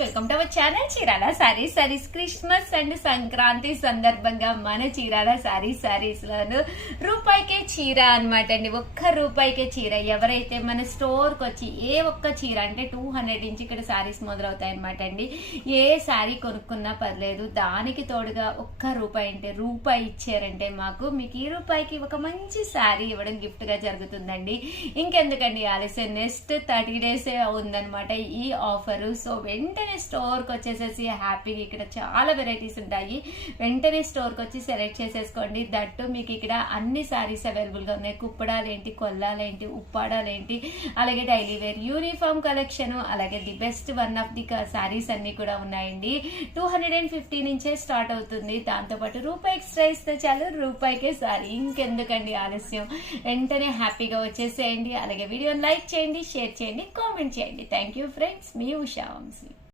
Welcome to our channel Chirala saris. Christmas and Sankranti సందర్భంగా మన చీరాల సారీస్ లోను రూపాయికే చీర అనమాట అండి. ₹1 చీర. ఎవరైతే మన స్టోర్ కి వచ్చి ఏ ఒక్క చీర అంటే 200 నుంచి ఇక్కడ సారీస్ మొదలవుతాయి అనమాట అండి. ఏ సారీ కొనుక్కున్నా పర్లేదు, దానికి తోడుగా ₹1 అంటే రూపాయి ఇచ్చారంటే మాకు మీకు ఈ రూపాయికి ఒక మంచి సారీ ఇవ్వడం గిఫ్ట్ గా జరుగుతుందండి. ఇంకెందుకండి ఆలస్యం, నెక్స్ట్ 30 days ఉందనమాట ఈ ఆఫర్. సో వెంటనే స్టోర్ కి వచ్చేసేసి హ్యాపీగా ఇక్కడ చాలా వెరైటీస్ ఉంటాయి. వెంటనే స్టోర్ కి వచ్చి సెలెక్ట్ చేసేసుకోండి. దట్టు మీకు ఇక్కడ అన్ని సారీస్ అవైలబుల్ గా ఉన్నాయి. కుప్పడాలేంటి, కొల్లాలేంటి, ఉప్పాడాలేంటి, అలాగే డైలీ వేర్ యూనిఫామ్ కలెక్షన్, అలాగే the best one of the saris అన్ని కూడా ఉన్నాయండి. 250 నుంచే స్టార్ట్ అవుతుంది. దాంతో పాటు రూపాయి ఎక్స్ట్రా ఇస్తే చాలు, రూపాయికే సారీ. ఇంకెందుకండి ఆలస్యం, వెంటనే హ్యాపీగా వచ్చేసేయండి. అలాగే వీడియోని లైక్ చేయండి, షేర్ చేయండి, కామెంట్ చేయండి. థ్యాంక్ యూ ఫ్రెండ్స్, మీ ఉషా వంశీ.